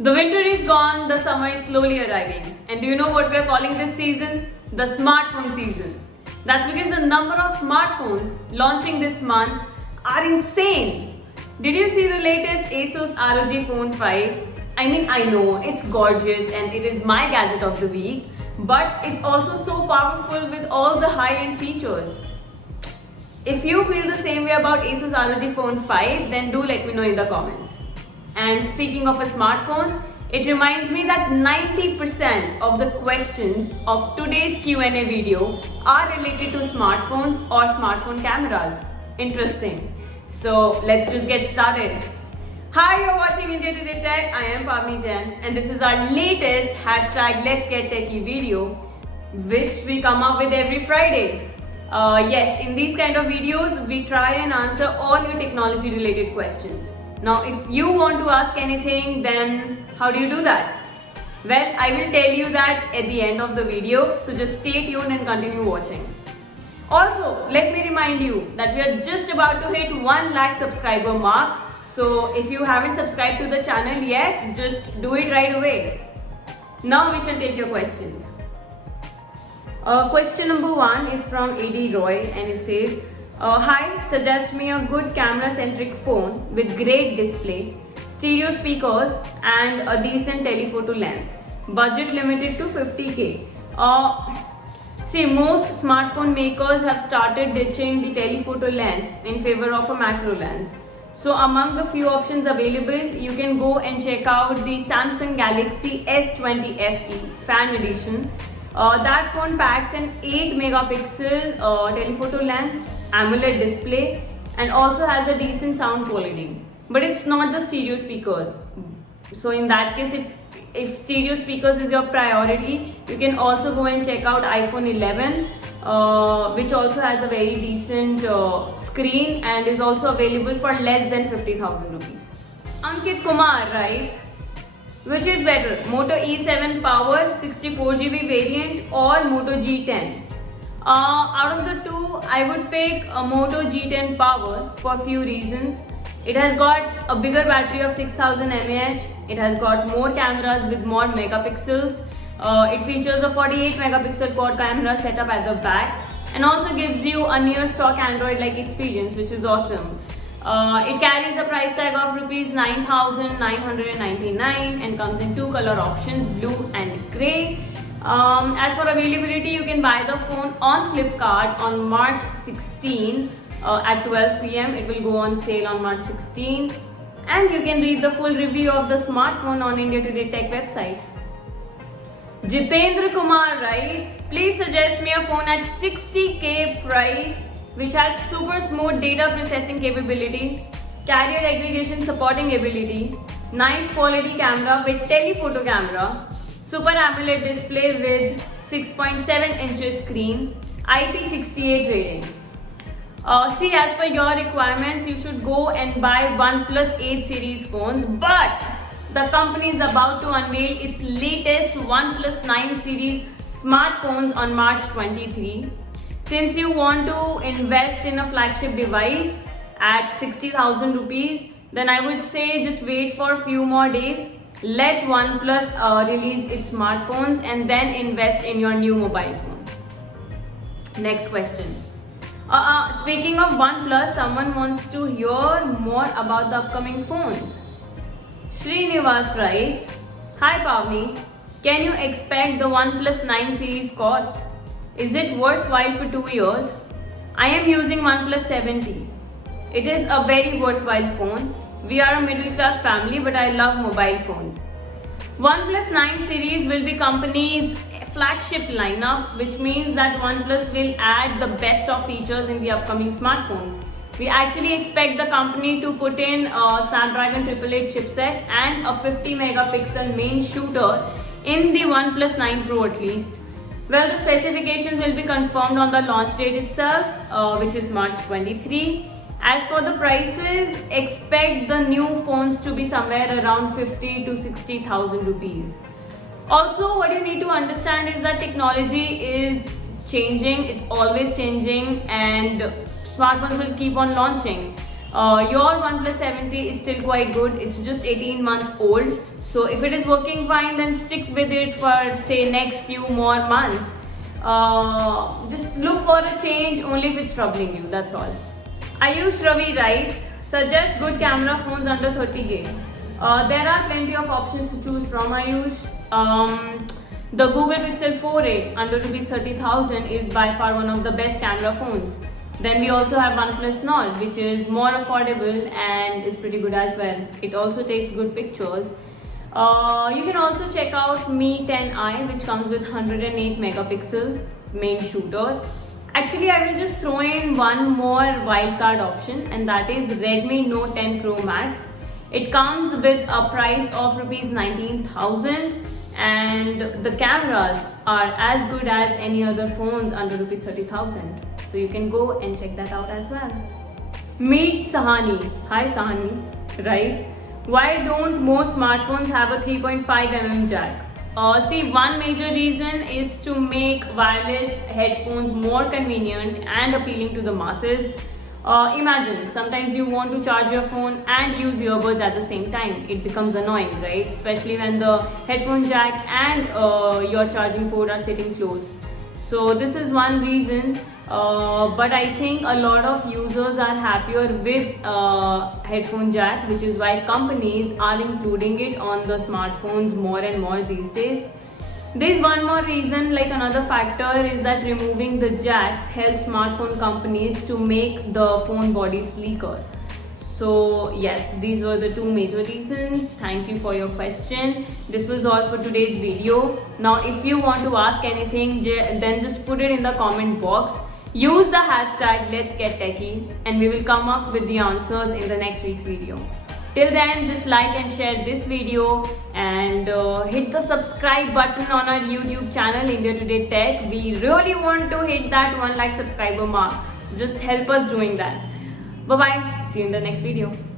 The winter is gone, the summer is slowly arriving. And do you know what we are calling this season? The smartphone season. That's because the number of smartphones launching this month are insane. Did you see the latest Asus ROG Phone 5? I know it's gorgeous and it is my gadget of the week, but it's also so powerful with all the high-end features. If you feel the same way about Asus ROG Phone 5, then do let me know in the comments. And speaking of a smartphone, it reminds me that 90% of the questions of today's Q&A video are related to smartphones or smartphone cameras. Interesting. So let's just get started. Hi, you're watching India Today Tech. I am Pavni Jain and this is our latest Let's Get Techie video, which we come up with every Friday. Yes, in these kind of videos, we try and answer all your technology related questions. Now, if you want to ask anything, then how do you do that? Well, I will tell you that at the end of the video, so just stay tuned and continue watching. Also, let me remind you that we are just about to hit 1 lakh subscriber mark. So if you haven't subscribed to the channel yet, just do it right away. Now we shall take your questions. Question number 1 is from AD Roy and it says, hi, suggest me a good camera-centric phone with great display, stereo speakers and a decent telephoto lens. Budget limited to 50k. See, most smartphone makers have started ditching the telephoto lens in favor of a macro lens. So among the few options available, you can go and check out the Samsung Galaxy S20 FE Fan Edition. That phone packs an 8 megapixel telephoto lens, AMOLED display and also has a decent sound quality. But it's not the stereo speakers. So in that case, if stereo speakers is your priority, you can also go and check out iPhone 11, which also has a very decent screen and is also available for less than 50,000 rupees. Ankit Kumar writes, which is better, Moto E7 Power 64GB variant or Moto G10? Out of the two, I would pick a Moto G10 Power for a few reasons. It has got a bigger battery of 6000 mAh. It has got more cameras with more megapixels. It features a 48 megapixel quad camera setup at the back and also gives you a near stock Android-like experience, which is awesome. It carries a price tag of Rs 9,999 and comes in 2 color options, blue and grey. As for availability, you can buy the phone on Flipkart on March 16 at 12 PM. It will go on sale on March 16 and you can read the full review of the smartphone on India Today Tech website. Jitendra Kumar writes, please suggest me a phone at 60k price which has super smooth data processing capability, carrier aggregation supporting ability, nice quality camera with telephoto camera, Super AMOLED display with 6.7 inches screen, IP68 rating. See, as per your requirements, you should go and buy OnePlus 8 series phones, but the company is about to unveil its latest OnePlus 9 series smartphones on March 23. Since you want to invest in a flagship device at 60,000 rupees, then I would say just wait for a few more days. Let OnePlus release its smartphones and then invest in your new mobile phone. Next question. Speaking of OnePlus, someone wants to hear more about the upcoming phones. Srinivas writes, hi Pavni, can you expect the OnePlus 9 series cost? Is it worthwhile for 2 years? I am using OnePlus 7T. It is a very worthwhile phone. We are a middle class family, but I love mobile phones. OnePlus 9 series will be company's flagship lineup, which means that OnePlus will add the best of features in the upcoming smartphones. We actually expect the company to put in a Snapdragon 888 chipset and a 50 megapixel main shooter in the OnePlus 9 Pro at least. Well, the specifications will be confirmed on the launch date itself, which is March 23. As for the prices, expect the new phones to be somewhere around 50 to 60,000 rupees. Also, what you need to understand is that technology is changing, it's always changing and smartphones will keep on launching. Your OnePlus 7T is still quite good. It's just 18 months old. So if it is working fine, then stick with it for say next few more months. Just look for a change only if it's troubling you. That's all. Ayush Ravi writes, suggest good camera phones under 30k. There are plenty of options to choose from, Ayush. The Google Pixel 4a under rupees 30,000 is by far one of the best camera phones. Then we also have OnePlus Nord, which is more affordable and is pretty good as well. It also takes good pictures. You can also check out Mi 10i, which comes with 108 megapixel main shooter. Actually, I will just throw in one more wildcard option, and that is Redmi Note 10 Pro Max. It comes with a price of rupees 19,000 and the cameras are as good as any other phones under rupees 30,000. So you can go and check that out as well. Meet Sahani. Hi Sahani. Right? Why don't most smartphones have a 3.5mm jack? See, one major reason is to make wireless headphones more convenient and appealing to the masses. Imagine, sometimes you want to charge your phone and use earbuds at the same time. It becomes annoying, right? Especially when the headphone jack and your charging port are sitting close. So this is one reason, but I think a lot of users are happier with headphone jack, which is why companies are including it on the smartphones more and more these days. There's one more reason, like another factor is that removing the jack helps smartphone companies to make the phone body sleeker. So yes, these were the two major reasons. Thank you for your question. This was all for today's video. Now if you want to ask anything, then just put it in the comment box. Use the hashtag Let's Get Techie and we will come up with the answers in the next week's video. Till then, just like and share this video and hit the subscribe button on our YouTube channel India Today Tech. We really want to hit that 1 lakh subscriber mark. So just help us doing that. Bye bye. See you in the next video.